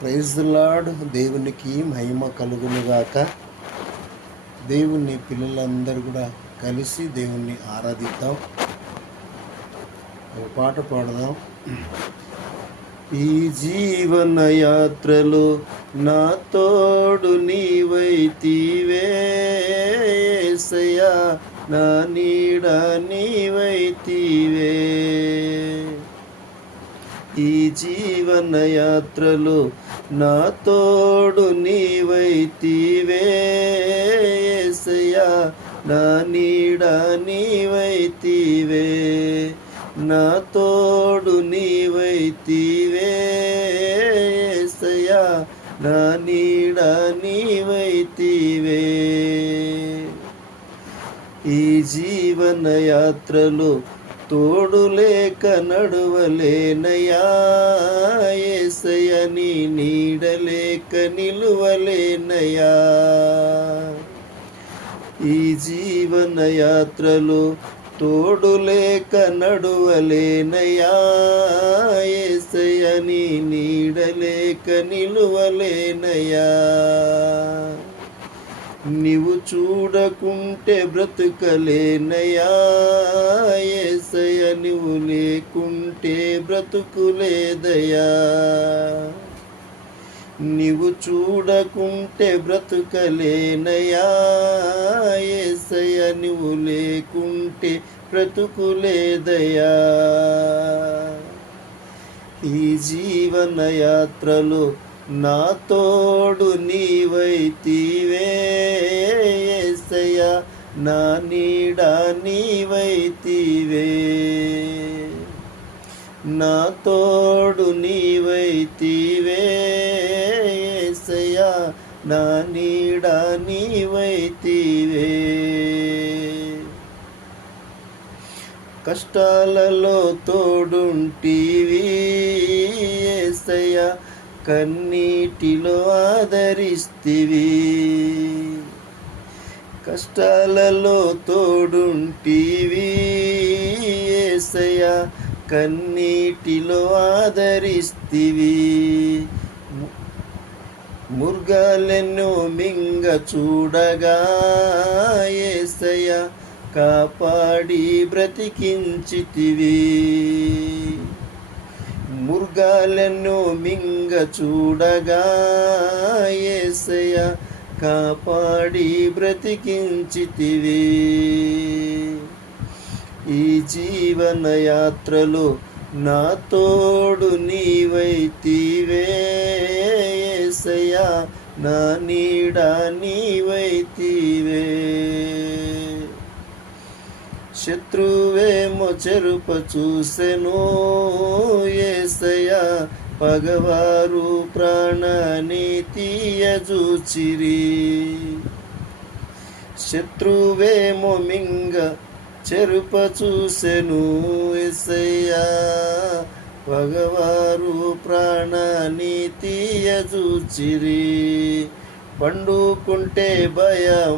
Praise the lord. దేవునికి మహిమ కలుగునుగాక. దేవుని పిల్లలందరూ కూడా కలిసి దేవుణ్ణి ఆరాధిద్దాం. ఒక పాట పాడదాం. ఈ జీవన యాత్రలో నా తోడు నీవైతివే యేసయ్యా, నా నీడ నీవైతివే. ఈ జీవన యాత్రలో నా తోడు నీవైతివే యేసయ్యా, నా నీడ నీవైతివే. నా తోడు నీవైతివే యేసయ్యా, నా నీడ నీవైతివే. ఈ జీవన యాత్రలో తోడు లేక నడువలేనయా యేసయ్య, నీ నీడ లేక నిలువలేనయా. ఈ జీవన యాత్రలో తోడు లేక నడువలేనయా యేసయ్య, నీ నీడ లేక నిలువలేనయా. నీవు చూడకుంటే బ్రతుకలేనయా యేసయ్య, నీవు లేకుంటే బ్రతుకులేదయా. నీవు చూడకుంటే బ్రతుకలేనయా యేసయ్య, నీవు లేకుంటే బ్రతుకులేదయా. ఈ జీవన యాత్రలో నా తోడు నీవైతివే యేసయ్యా, నా నీడ నీవైతివే. నా తోడు నీవైతివే యేసయ్యా, నా నీడ నీవైతివే. కష్టాలలో తోడుంటివి యేసయ్యా, కన్నీటిలో ఆదరిస్తివి. కష్టాలలో తోడుంటివి యేసయ్యా, కన్నీటిలో ఆదరిస్తివి. మృగాలెన్నో మింగ చూడగా యేసయ్యా, కాపాడి బ్రతికించితివి. మృగాలెన్నో మింగ చూడగా యేసయ్యా, కాపాడి బ్రతికించితివి. ఈ జీవన యాత్రలో నా తోడు నీవైతివే యేసయ్యా, నా నీడ నీవైతివే. శత్రువేమో చెరుప చూసెను యేసయ్యా, పగవారు ప్రాణాన్ని తీయజూచిరి. శత్రువేమో మింగ చెరుప చూసెను యేసయ్యా, పగవారు ప్రాణాన్ని తీయజూచిరి. పండుకుంటే భయం